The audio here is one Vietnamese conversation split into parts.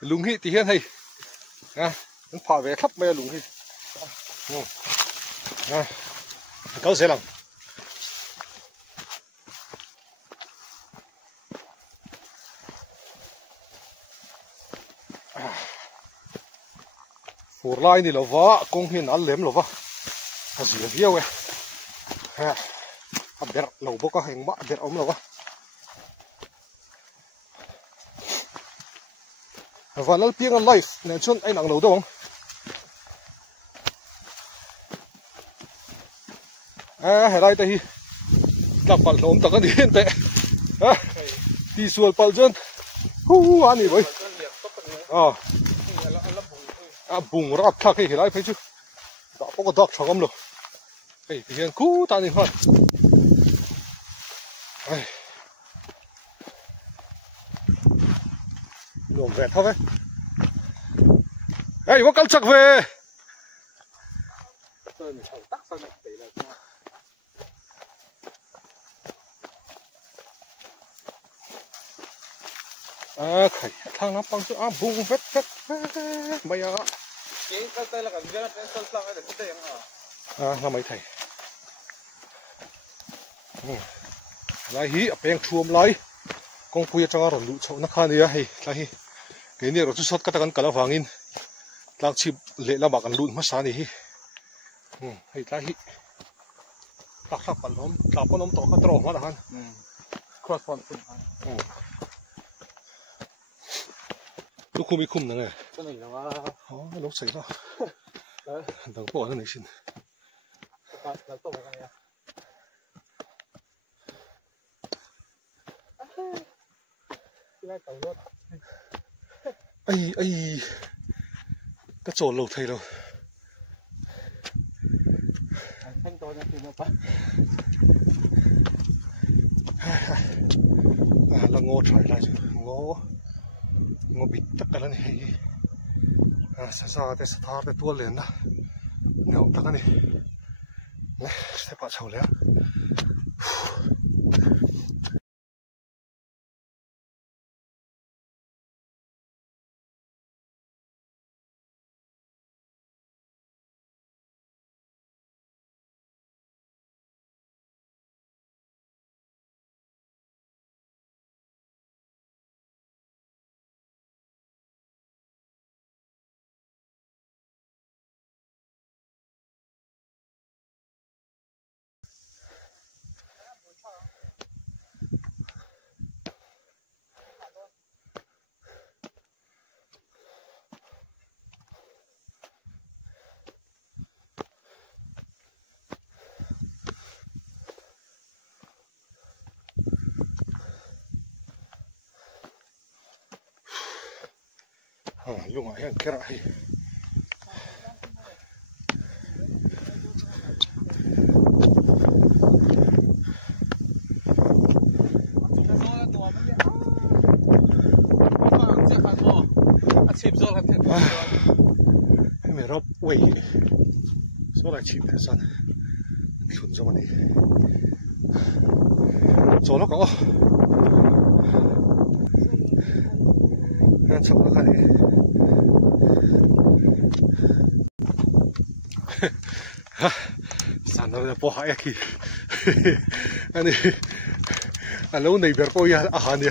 lùng hi tí hiên hay à nó phá về khắp mẹ lùng hi à câu dễ lắm phù lai này là vợ công hiền ăn lém là vợ à gì là hiếu ấy ha ăn đẹp lẩu bốc có hành mạ đẹp ống là vợ và nó tiếng live nên chun anh nặng lẩu đâu không à hay đây thì làm bận lốm tao có đi hiện tệ à đi xuôi bận chân anh đi với à bùng rác thắc cái lại phải chứ đã có đọc cho ông rồi cái thì hiện cú ta đi thôi luồng vẹt thôi ấy có cắn chắc về à khẩy thang nó bằng chỗ bùng vét mày à là mấy thầy lại hí bèn chuom lại con pui cho nó lụt chậu nó khá này hay lại cái này rồi chút sót các cái vàng in đang chìm lệ là bạc ăn lụt mất sáng này hay lại hí tắc tắc bẩn lắm tắc bẩn lắm tổ khát trâu mà đã han cross one lúc không khum nữa nghe cái này là nó lúc xảy ra đang bỏ cái này xin ai cái chỗ lầu thầy đâu là ngô trời lại ngô bịt tất cả là này sao thế sao thế tua liền đó nhiều tất cả này này sẽ bắt đầu liền dùng ở cái này mày rót quẩy số là chìm thế sao chuẩn cho này chỗ nó có chọc nó cái này sản nó bỏ hại kì anh này anh lâu này biết coi ăn đi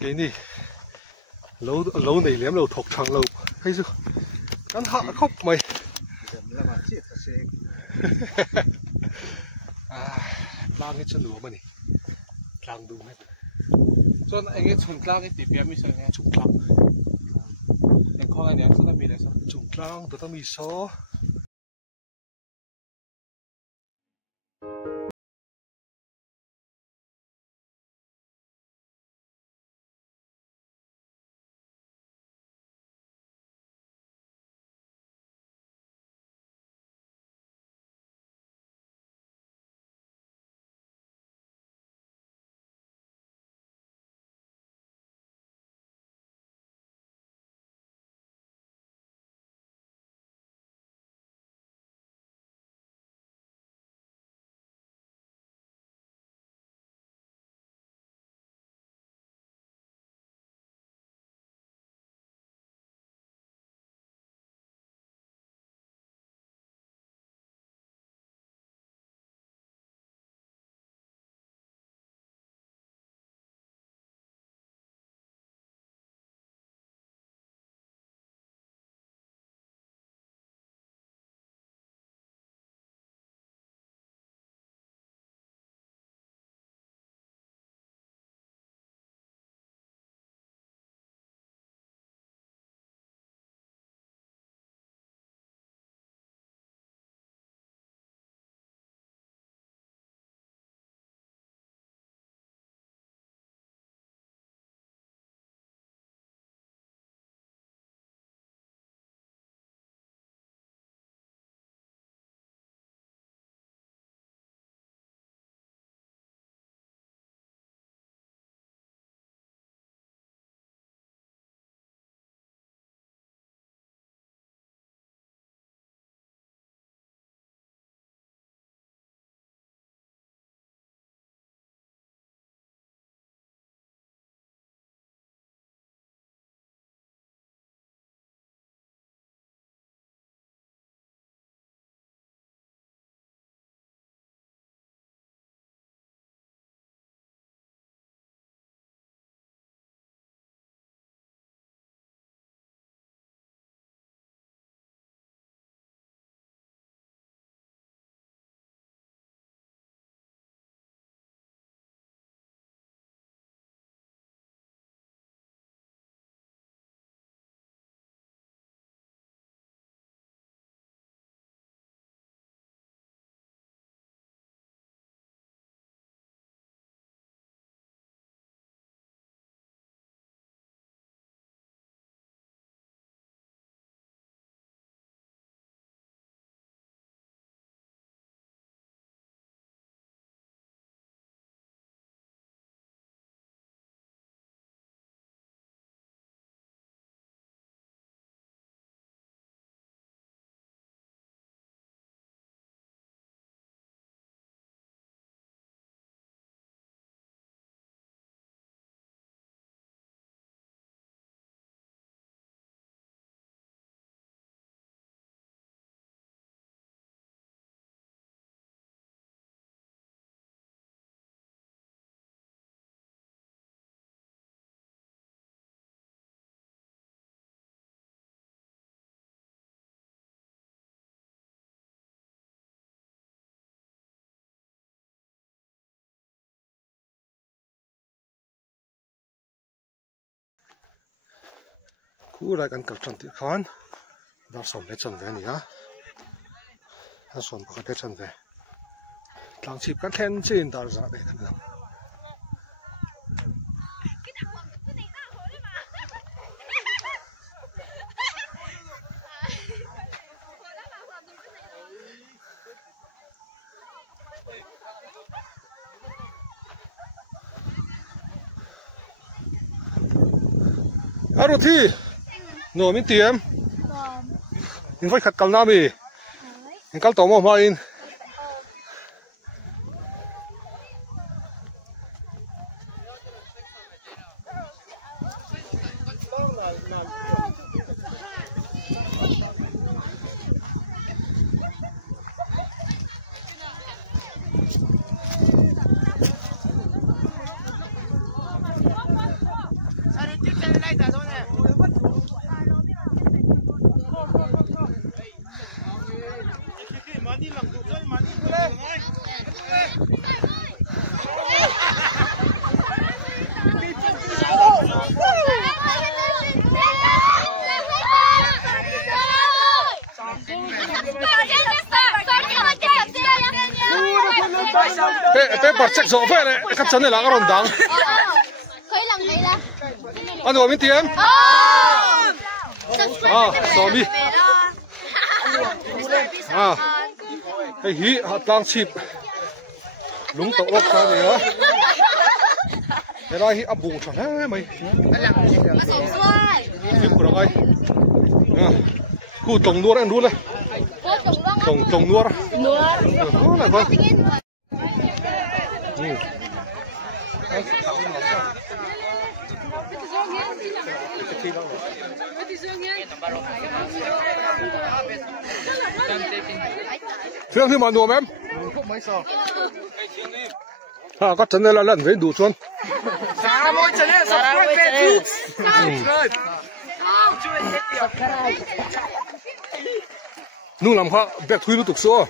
cái này lâu này liếm lâu thuộc trăng lâu hay chưa ăn hạ khóc mày lang cái chân lúa mà này lang đúng hết cho anh ấy trùng lang cái tiệm bia mi sao nghe trùng lang anh con anh em sao bị đấy sao trùng lang tụi tao mi số khu lại ăn cẩn thận tí khán đã sổm bé chân về nhá đã sổm có bé chân về làng chip cắt then trên tàu giả để khăn lắm rồi thì nổ mình tiêm mình phải khát calm nam đi mình calm tổng mà in Paper check rõ vậy đấy, các chân này là cái rồn đắng. Anh nói mình tiếng. Rồi đi. Cái hí hạt lang chip, lúng tàu ốc ra đấy á. Cái này hí ấp bùng chọn hết mày. Chip của nó ai? Cụ tổng đua đấy, đua đây. Tổng đua. Đua này vâng. Thương thì mà nuông em. Có chân này là lần với đủ chuôn. Nung làm khó bẹt thui lúc tục số.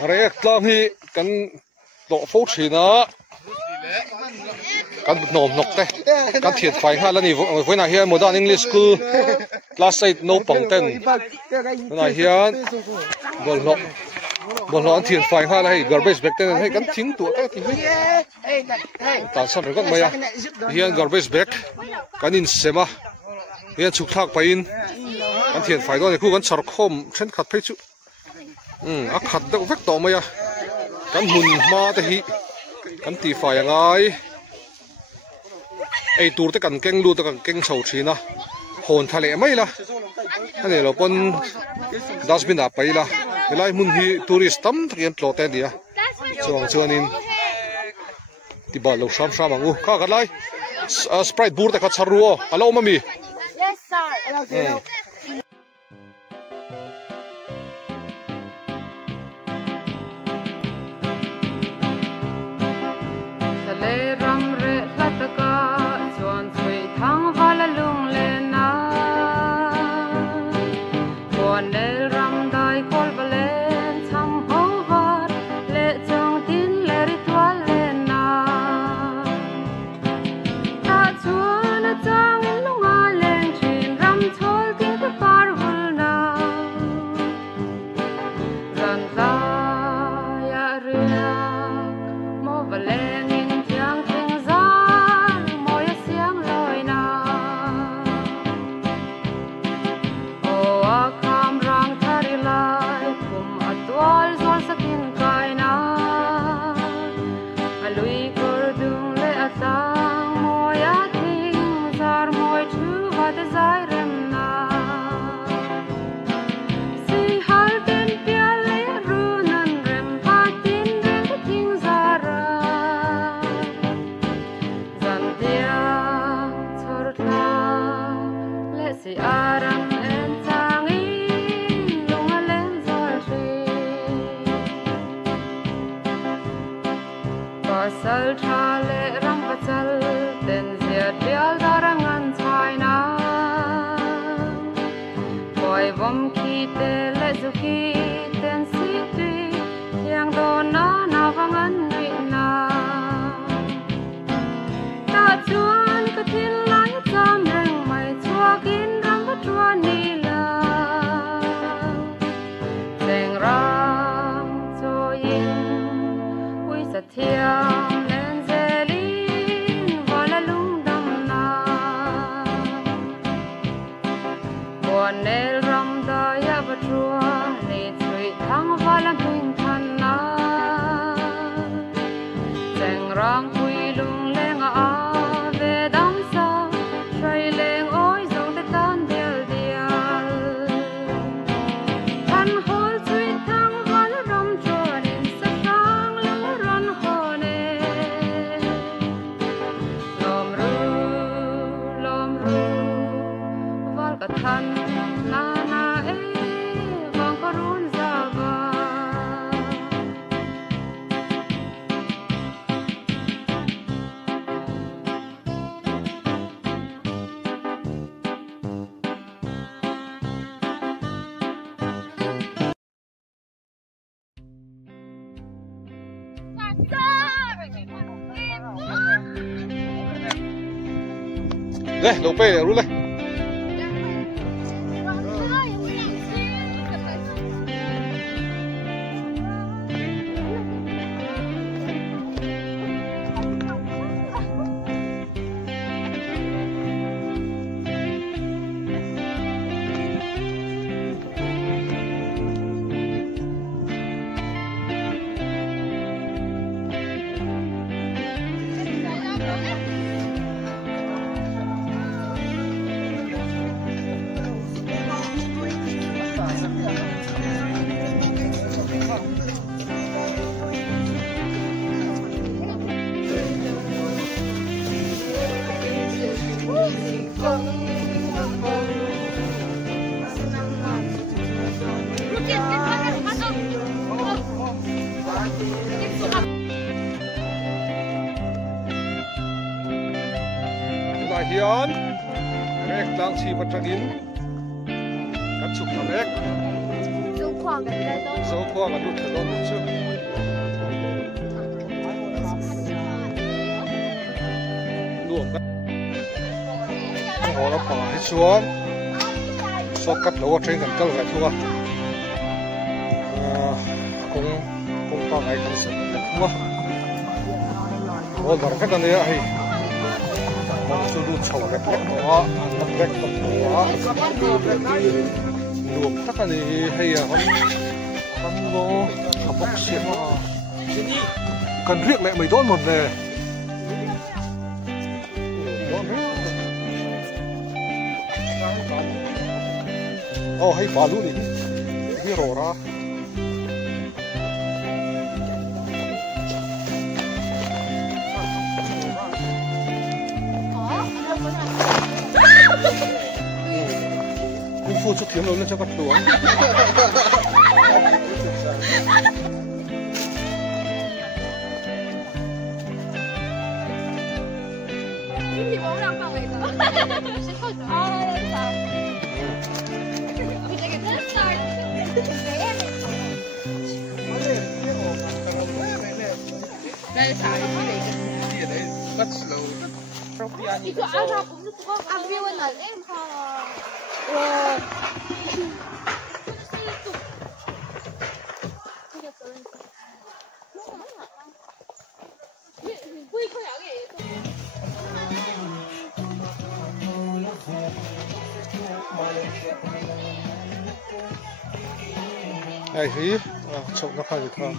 Rồi làm hi cần độ phốt chỉ nó cần nộm nọc đây cần thiệt phải ha là này với này hiện modern English school class 8 no bằng tên này hiện bọn nó thiệt phải ha là hay garbage bag tên hay cần chính tụi cái thì tại sao phải có mày à hiện garbage bag cần in xem à hiện chụp thạc phải in cần thiệt phải đó này cứ cần sờ khom trên khát phải chú khát đâu vắt tao mày à cần hùn ma thế hi cần tì phải ngay ai tour te kan keng lu te kan keng chho thina hon thale mai la ane lo kon dustbin a pai la helai mun hi tourist tam thien tlo te dia chong chuanin ti ba lo sam sam angu ka lai sprite bur te kha charuo alo mami yes sir Sal thale ram pachal ten zia dial darangan chaina boy vom ki te le zuki ten si lan huỳnh thần na dành rang quy lung lên à về đắm sa trời lên ôi dòng tết tan điel điel thân hol suy thăng hol ram cho nên sa sang lung ran hồ nè lom ru val cả thân na na e vang karun zava đây đầu pe này luôn đây là hiền rek đang chi vật trăng in cắt chụp thằng rek dấu khoa gần đút thằng đó chứ luồng cắt họ nó bỏ hết xuống số cắt lỗ trên gần câu lại thua cũng có ngày cần sửa lại thua ôi mà cái này ấyมันสูดชาวเล็กๆว่ามันเล็กๆว่ารวมทั้งนี้ให้มันโง่ขับรถเสียมากันเรียกแหละไม่โดนหมดเลยโอ้ให้บาลูนี่ที่รอระ付出甜了，那叫个多。你往上放那个，是后头。啊，你这个真是。那是啥？你得不吃喽。你说俺啥不是多？俺别问那人哈。哇！哎嘿，啊，瞅那看一看。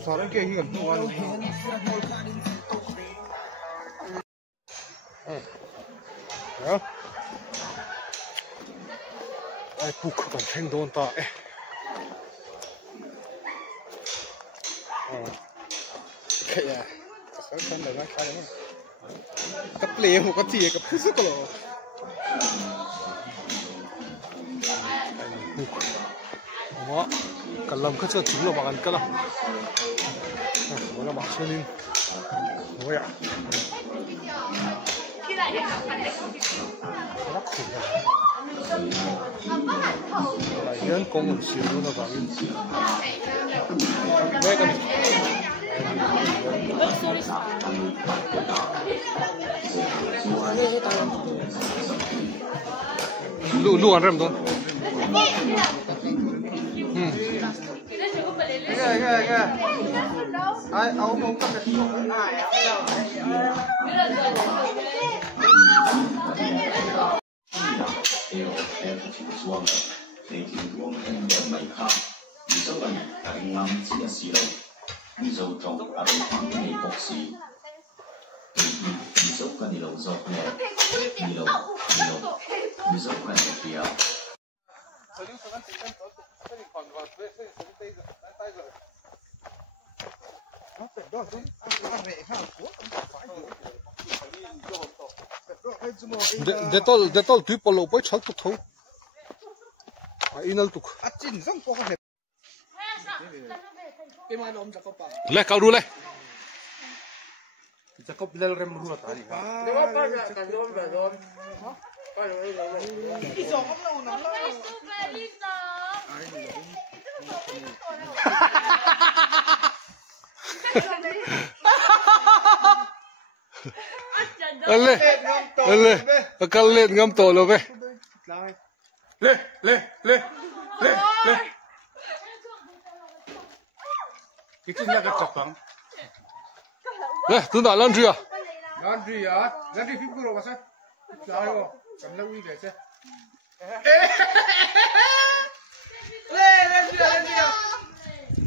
Soalnya kayak gini kan ya ai bukan heng don ta kayak sekarang dah nak kaya mana keplay mau keti ke pusuk kalau mak kalam kecil cuma makan kalah mana maksudin oh ya enak Lại hiến công một xíu nữa là vàng in. Mấy cái lu ăn rem thôi. Ai ông không có được Detol tui polo poi chal tu thau. Inal tu. Achin sang po ka he. Ke mai lom Jacob pa. Le kal ru le. Jacob lel rem ru ta ni. De wa pa ka lom ba lom. Pa lo lo. Ki so kom lo na. Ale, akal let ngam to lo ve. Le. Kitin la ka kapang. Le, tu na laundry à? Laundry fi puro ka sa. Claro, kam la wi ka sa. Le.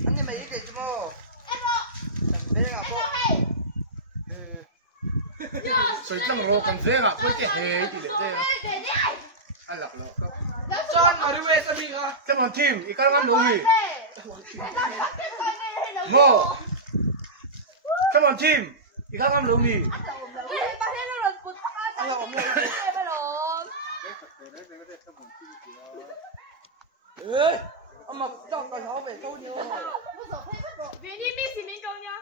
Anh em mày cái gì mà? Đây là bộ. Sợi trăng rô cầm dễ à? Quay cái hề gì đấy à? Anh lạc lọ. John mà đi về sao đi à? Come on team, ikan kan doi. No. Come on team, ikan kan doi. Ê, ông mà cho cái nó về câu nhiều rồi. Vì đi mi xí mình câu nhau.